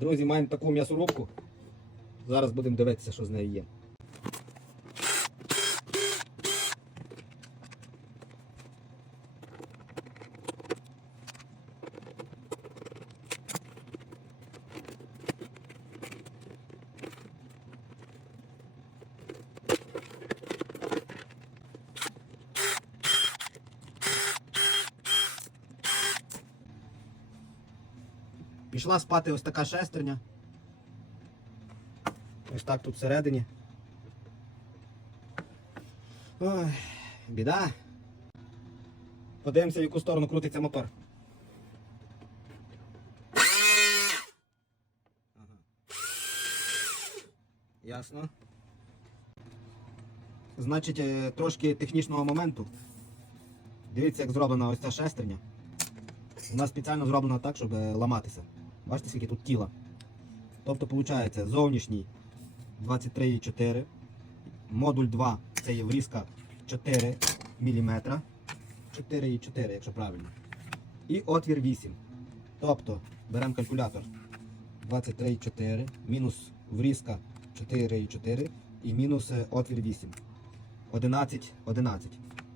Друзі, маємо таку м'ясорубку. Зараз будемо дивитися, що з нею є. Пішла спати ось така шестерня. Ось так тут всередині. Ой, біда. Подивимося, в яку сторону крутиться мотор. Ясно. Значить, е, трошки технічного моменту. Дивіться, як зроблена ось ця шестерня. Вона спеціально зроблена так, щоб е, ламатися. Бачите, скільки тут тіла. Тобто, виходить, зовнішній 23,4. Модуль 2 це є врізка 4 мм. 4,4, якщо правильно. І отвір 8. Тобто беремо калькулятор 23,4, мінус врізка 4,4 і мінус е, отвір 8. 11, 11.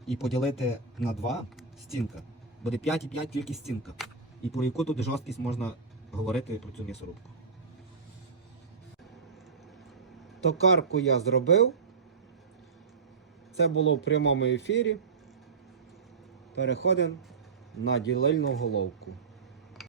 І поділити на 2 стінка. Буде 5,5 тільки стінка. І про яку тут жорсткість можна говорити про цю м'ясорубку. Токарку я зробив. Це було в прямому ефірі. Переходимо на ділильну головку.